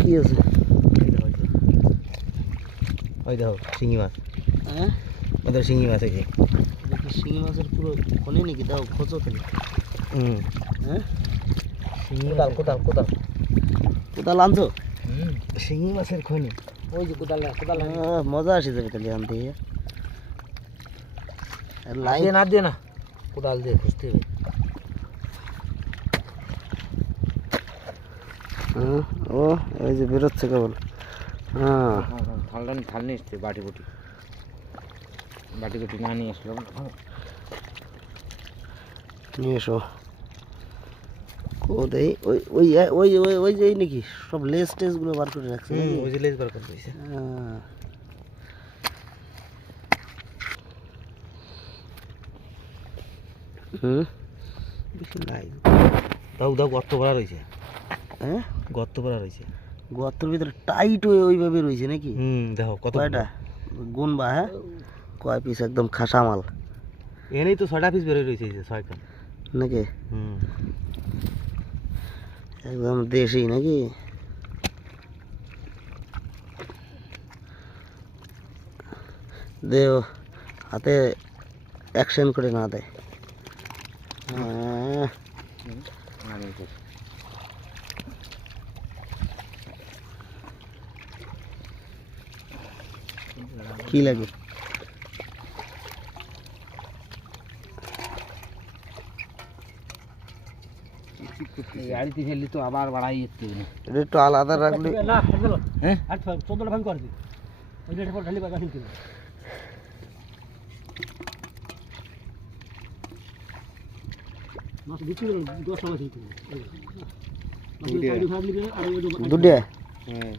কি আছে? ওই দেখো শিঙি মাছ। হ্যাঁ ওদের শিঙি মাছ আছে। দেখি শিঙি মাছের পুরো খনি নাকি? দাও খোঁজো তুমি। হ্যাঁ কোদাল কোদাল কোদাল কোদাল আনছো? শিঙি মাছের খনি। ওই যে কোদাল কোদাল মজা আসে যাবে তাহলে আনতে। লাইন না দিয়ে না, কোদাল দিয়ে খুঁজতে হবে। ও এই যে বেরোচ্ছে কেবল। হ্যাঁ থাল নিয়ে এসছে, বাটি বুটি না নিয়ে আসলো। নিয়ে এসো। ওই ওই ওই ওই ওই ওই যে নাকি সব লেস টেসগুলো বার করে রাখছে। ওই যে লেজ বার করে দিয়েছে। বেশি নাই। দাও দাও, গর্ত ভরা রয়েছে। হ্যাঁ গর্ত ভরা রয়েছে। গর্তের ভিতরে টাইট হয়ে ওইভাবে রয়েছে নাকি? দেখো কত কয়টা গুনবা? হ্যাঁ কয় পিস একদম খাসা মাল। এনেই তো 6টা পিস বেরোয় রয়েছে, 6খান নাকি? একদম দেশি নাকি? দেও হাতে অ্যাকশন করে না দেয়। কি লাগে? গাড়িতে ফেললি তো আবার বাড়াই যেতে হবে। এটা একটু আলাদা রাখলে। হ্যাঁ 14টা ভাগ করবি। ওই রেট পর ঢালি বাগা কিনতে মাছ দিচ্ছি 10টা মাছ দিতে দুটিয়া। হ্যাঁ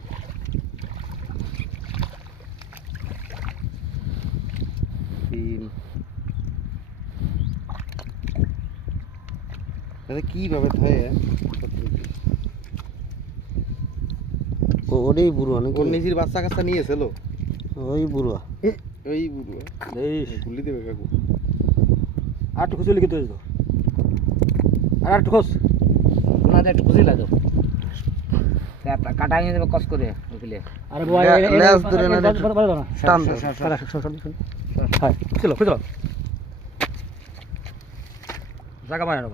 কিভাবে থাকে ওটাই বুড়ো নাকি? ওর নিজের বাচ্চা কাচ্চা নিয়ে এসেছিল। ওই বুড়ো ওই বুড়ো গুলি দেবে কাকু। আর একটু খুঁজে লিখে তো আর একটু খোঁজ ওনাদের একটু খুশি লাগে। কাটা নিয়ে দেবে কস করে ওইগুলো। আরে লেজ ধরে না টান দাও। হ্যাঁ চলো খুঁজো জায়গা বানানো।